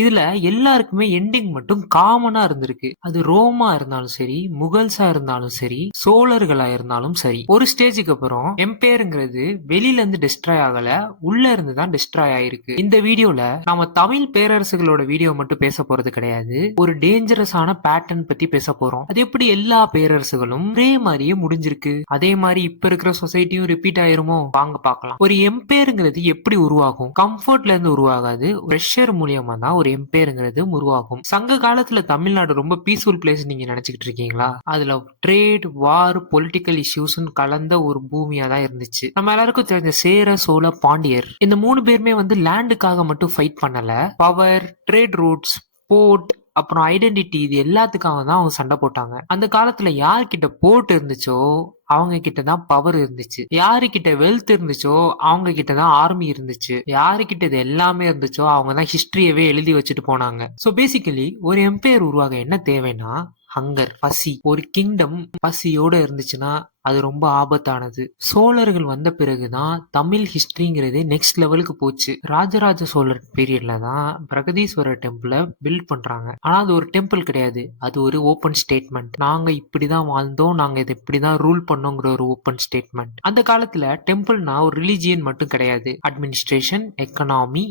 இதுல எல்லாருக்குமே எண்டிங் மட்டும் காமனா இருந்திருக்கு. அது ரோமா இருந்தாலும் சரி, முகல்ஸா இருந்தாலும் சரி, சோழர்களா இருந்தாலும் சரி. ஒரு ஸ்டேஜுக்கு அப்புறம் எம்பையர்ங்கிறது வெளியில இருந்து டிஸ்ட்ராய் ஆகல, உள்ள இருந்து தான் டிஸ்ட்ராய் ஆயிருக்கு. இந்த வீடியோல நாம தமிழ் பேரரசுகளோட வீடியோ மட்டும் பேச போறது கிடையாது. ஒரு டேஞ்சரஸான பேட்டர்ன் பத்தி பேச போறோம். அது எப்படி எல்லா பேரரசுகளும் ஒரே மாதிரியே முடிஞ்சிருக்கு, அதே மாதிரி இப்ப இருக்கிற சொசைட்டியும் ரிப்பீட் ஆயிருமோ? வாங்க பார்க்கலாம். ஒரு எம்பையர்ங்கிறது எப்படி உருவாகும்? கம்ஃபர்ட்ல இருந்து உருவாகாது, பிரஷர் மூலியமா தான் ஒரு எம்பையர்ங்கிறது உருவாகும். சங்க காலத்துல தமிழ்நாடு ரொம்ப பீஸ்ஃபுல் பிளேஸ் நீங்க நினைச்சுக்கிட்டு இருக்கீங்களா? அதுல ட்ரேட், வார், பொலிட்டிக்கல் இஷ்யூஸ் கலந்த ஒரு பூமியா தான் இருந்துச்சு. நம்ம எல்லாருக்கும் தெரிஞ்ச சேர, சோழ, பாண்டியர் இந்த 3 பேருமே லேண்டுக்காக மட்டும் ஃபைட் பண்ணல. பவர், ட்ரேட் ரூட்ஸ், போர்ட், அப்புறம் ஐடென்டிட்டி, இது எல்லாத்துக்காக தான் அவங்க சண்டை போட்டாங்க. அந்த காலத்துல யார்கிட்ட போர்ட் இருந்துச்சோ அவங்க கிட்ட தான் பவர் இருந்துச்சு. யாரு கிட்ட வெல்த் இருந்துச்சோ அவங்க கிட்ட தான் ஆர்மி இருந்துச்சு. யாரு கிட்ட இது எல்லாமே இருந்துச்சோ அவங்க தான் ஹிஸ்டரியவே எழுதி வச்சுட்டு போனாங்க. சோ பேசிக்கலி ஒரு எம்பையர் உருவாக என்ன தேவைன்னா ஹங்கர், பசி. ஒரு கிங்டம் பசியோட இருந்துச்சுன்னா அது ரொம்ப ஆபத்தானது. சோழர்கள் வந்த பிறகுதான் தமிழ் ஹிஸ்டரிங்கிறது நெக்ஸ்ட் லெவலுக்கு போச்சு. ராஜராஜ சோழர் பீரியட்ல தான் பிரகதீஸ்வரர் டெம்பிள பில்ட் பண்றாங்க. ஆனா அது ஒரு டெம்பிள் கிடையாது, அது ஒரு ஓபன் ஸ்டேட்மெண்ட். நாங்க இப்படிதான் வாழ்ந்தோம், நாங்க இதை இப்படிதான் ரூல் பண்ணோங்கிற ஒரு ஓபன் ஸ்டேட்மெண்ட். அந்த காலத்துல டெம்பிள்னா ஒரு ரிலிஜியன் மட்டும் கிடையாது, administration, economy,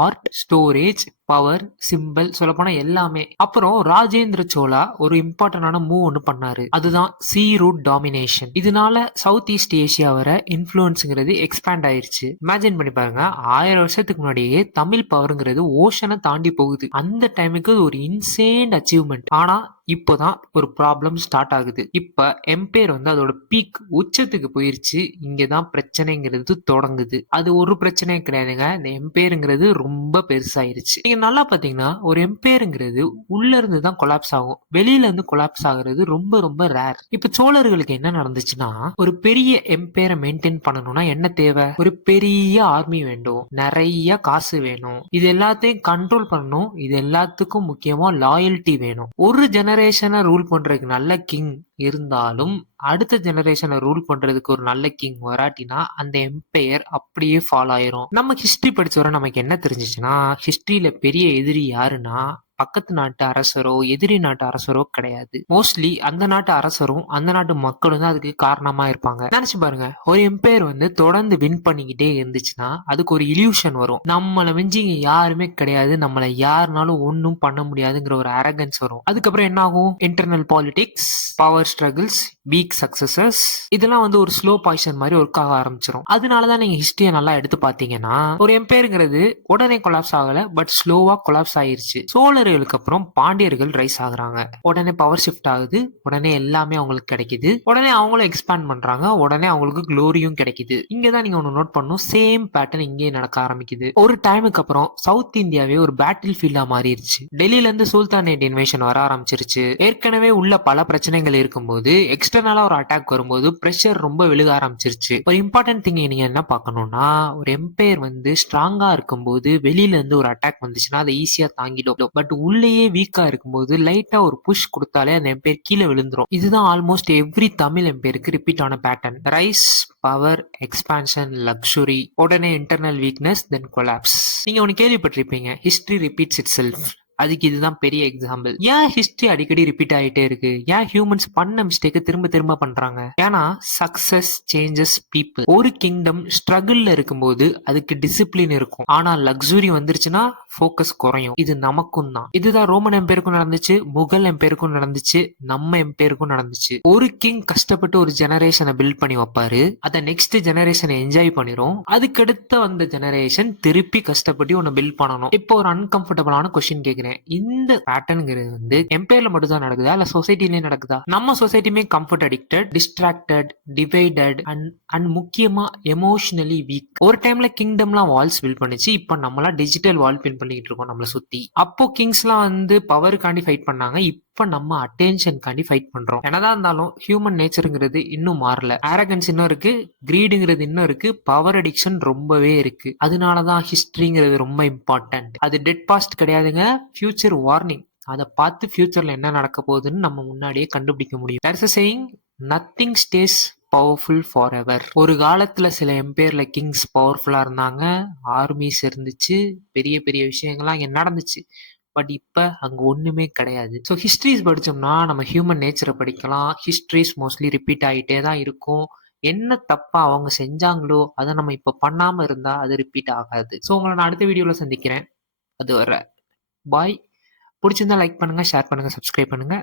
art, storage, power, simple, சொல்ல போனா எல்லாமே. அப்புறம் ராஜேந்திர சோழா ஒரு இம்பார்ட்டன்டான மூவ் ஒன்று பண்ணாரு, அதுதான் சீ ரூட் டாமினேஷன். இதனால சவுத் ஈஸ்ட் ஏசியா வர இன்ஃபுளுன்ஸ்ங்கிறது எக்ஸ்பேண்ட் ஆயிருச்சு. இமேஜின் பண்ணி பாருங்க, 1000 வருஷத்துக்கு முன்னாடியே தமிழ் பவர்ங்கிறது ஓஷனை தாண்டி போகுது. அந்த டைமுக்கு ஒரு இன்சேன்ட் அச்சீவ்மெண்ட். ஆனா இப்போதான் ஒரு ப்ராப்ளம் ஸ்டார்ட் ஆகுது. இப்ப எம்பையர் அதோட பீக் உச்சத்துக்கு போயிருச்சு. இங்கதான் பிரச்சனைங்கிறது தொடங்குது. அது ஒரு பிரச்சனையும் கிடையாதுங்க, இந்த எம்பையருங்கிறது ரொம்ப பெருசாயிருச்சு. நீங்க நல்லா பாத்தீங்கன்னா ஒரு எம்பையருங்கிறது உள்ள இருந்து தான் கொலாப்ஸ் ஆகும், வெளியில இருந்து கொலாப்ஸ் ஆகுறது ரொம்ப ரொம்ப ரேர். இப்ப சோழர்களுக்கு என்ன நடந்துச்சுன்னா, ஒரு பெரிய எம்பையரை மெயின்டைன் பண்ணணும்னா என்ன தேவை? ஒரு பெரிய ஆர்மி வேண்டும், நிறைய காசு வேணும், இது எல்லாத்தையும் கண்ட்ரோல் பண்ணணும். இது எல்லாத்துக்கும் முக்கியமா லாயல்ட்டி வேணும். ஒரு ஜெனரேஷனை ரூல் பண்றதுக்கு நல்ல கிங் இருந்தாலும் அடுத்த ஜெனரேஷனை ரூல் பண்றதுக்கு ஒரு நல்ல கிங் வராட்டினா அந்த எம்பையர் அப்படியே ஃபால் ஆயிரும். நம்ம ஹிஸ்டரி படிச்ச வரை நமக்கு என்ன தெரிஞ்சிச்சுன்னா, ஹிஸ்டரியில பெரிய எதிரி யாருன்னா பக்கத்து நாட்டு அரசரோ எதிரி நாட்டு அரசரோ கிடையாது. மோஸ்ட்லி அந்த நாட்டு அரசரும் அந்த நாட்டு மக்களும் தான் அதுக்கு காரணமா இருப்பாங்க. நினைச்சு பாருங்க, ஒரு எம்பையர் தொடர்ந்து வின் பண்ணிக்கிட்டே இருந்துச்சுன்னா அதுக்கு ஒரு இல்யூஷன் வரும், நம்மளை மிஞ்சி யாருமே கிடையாது, நம்மளை யாருனாலும் ஒன்னும் பண்ண முடியாதுங்கிற ஒரு அரகன்ஸ் வரும். அதுக்கப்புறம் என்ன ஆகும்? Internal politics, power struggles, week successes, இதெல்லாம் ஒரு ஸ்லோ பாய்சன் மாதிரி ஒர்க் ஆக ஆரம்பிச்சிடும். அதனாலதான் நீங்க ஹிஸ்டரியை நல்லா எடுத்து பாத்தீங்கன்னா ஒரு எம்பையருங்கிறது உடனே கொலாப்ஸ் ஆகல, பட் ஸ்லோவா கொலாப்ஸ் ஆயிருச்சு. சோழர்களுக்கு அப்புறம் பாண்டியர்கள் ரைஸ் ஆகுறாங்க, உடனே பவர் ஷிஃப்ட் ஆகுது, உடனே எல்லாமே அவங்களுக்கு கிடைக்குது, உடனே அவங்களும் எக்ஸ்பேண்ட் பண்றாங்க, உடனே அவங்களுக்கு க்ளோரியும் கிடைக்குது. இங்கதான் நீங்க ஒன்னு நோட் பண்ணும், சேம் பேட்டர்ன் இங்கே நடக்க ஆரம்பிக்குது. ஒரு டைமுக்கு அப்புறம் சவுத் இந்தியாவே ஒரு பேட்டில் ஃபீல்டா மாறிடுச்சு. டெல்லியில இருந்து சுல்தானேட் இன்வேஷன் வர ஆரம்பிச்சிருச்சு. ஏற்கனவே உள்ள பல பிரச்சனைகள் இருக்கும்போது எக்ஸ்டர்னலா ஒரு அட்டாக் வரும்போது பிரஷர் ரொம்ப விழுக ஆரம்பிச்சிருச்சு. ஒரு இம்பார்ட்டன்ட் திங் நீங்க என்ன பார்க்கணும்னா, ஒரு எம்பையர் ஸ்ட்ராங்கா இருக்கும்போது வெளியில இருந்து ஒரு அட்டாக் வந்துச்சுன்னா அதை ஈஸியா தாங்கிடும். பட் உள்ளேயே வீக்கா இருக்கும்போது லைட்டா ஒரு புஷ் கொடுத்தாலே அந்த எம்பையர் கீழே விழுந்துரும். இதுதான் ஆல்மோஸ்ட் எவ்ரி தமிழ் எம்பையருக்கு ரிப்பீட் ஆன pattern. Rice, power, expansion, luxury, உடனே இன்டர்னல் வீக்னஸ், தென் கொலாப்ஸ். நீங்க ஒன்னு கேள்விப்பட்டிருப்பீங்க, ஹிஸ்டரி ரிப்பீட்ஸ் இட் செல்ஃப். அதுக்கு இதுதான் பெரிய எக்ஸாம்பிள். ஏன் ஹிஸ்டரி அடிக்கடி ரிப்பீட் ஆகிட்டே இருக்கு? ஏன் ஹியூமன்ஸ் பண்ண மிஸ்டேக் திரும்ப திரும்ப பண்றாங்க? ஏன்னா சக்சஸ் சேஞ்சஸ் பீப்புள். ஒரு கிங்டம் ஸ்ட்ரகிள்ல இருக்கும்போது அதுக்கு டிசிப்ளின் இருக்கும், ஆனா லக்ஸுரி வந்துருச்சுன்னா ஃபோக்கஸ் குறையும். இது நமக்கும் தான். இதுதான் ரோமன் எம்பையருக்கும் நடந்துச்சு, முகல் எம்பையருக்கும் நடந்துச்சு, நம்ம எம்பையருக்கும் நடந்துச்சு. ஒரு கிங் கஷ்டப்பட்டு ஒரு ஜெனரேஷனை பில்ட் பண்ணி வைப்பாரு, அதை நெக்ஸ்ட் ஜெனரேஷன் என்ஜாய் பண்ணிரும். அதுக்கடுத்த வந்த ஜெனரேஷன் திருப்பி கஷ்டப்பட்டு ஒன்னு பில்ட் பண்ணணும். இப்போ ஒரு அன்கம்ஃபர்டபுளான கொஸ்டின் கேக்குறேன், இந்த பேட்டர்ன்ங்கிறது எம்பையர்ல மட்டும் தான் நடக்குதா இல்ல சொசைட்டிலே நடக்குதா? நம்ம சொசைட்டியுமே comfort addicted, distracted, divided and முக்கியமா எமோஷனலி வீக். ஒரு டைம்ல கிங்டம்லாம் வால்ஸ் பில்ட் பண்ணிச்சு, இப்ப நம்மளாம் டிஜிட்டல் வால் பில்ட் பண்ணிட்டு இருக்கோம் நம்மள சுத்தி. அப்போ கிங்ஸ்லாம் பவருக்காண்டி ஃபைட் பண்ணாங்க, இப்ப நம்ம அட்டென்ஷன்காண்டி ஃபைட் பண்றோம். என்னதான் இருந்தாலும் ஹியூமன் நேச்சருங்கிறது இன்னும் மாறல. அரகன்ஸ் இன்னும் இருக்கு, கிரீடுங்கிறது இன்னும் இருக்கு, பவர் அடிக்ஷன் ரொம்பவே இருக்கு. அதனாலதான் ஹிஸ்டரிங்கிறது ரொம்ப இம்பார்ட்டன்ட். அது டெட் பாஸ்ட் கிடையாதுங்க, ஃபியூச்சர் வார்னிங். அதை பார்த்து ஃபியூச்சர்ல என்ன நடக்க போகுதுன்னு நம்ம முன்னாடியே கண்டுபிடிக்க முடியும். There's a saying, nothing stays powerful for ever. ஒரு காலத்துல சில எம்பையர்ல கிங்ஸ் பவர்ஃபுல்லா இருந்தாங்க, ஆர்மிஸ் இருந்துச்சு, பெரிய பெரிய விஷயங்கள்லாம் இங்க நடந்துச்சு. பட் இப்ப அங்க ஒண்ணுமே கிடையாது. ஸோ ஹிஸ்ட்ரிஸ் படிச்சோம்னா நம்ம ஹியூமன் நேச்சரை படிக்கலாம். ஹிஸ்ட்ரிஸ் மோஸ்ட்லி ரிப்பீட் ஆகிட்டே தான் இருக்கும். என்ன தப்பா அவங்க செஞ்சாங்களோ அதை நம்ம இப்ப பண்ணாம இருந்தா அது ரிப்பீட் ஆகாது. ஸோ உங்களை நான் அடுத்த வீடியோல சந்திக்கிறேன். அது வர பாய். பிடிச்சிருந்தா லைக் பண்ணுங்க, ஷேர் பண்ணுங்க, சப்ஸ்கிரைப் பண்ணுங்க.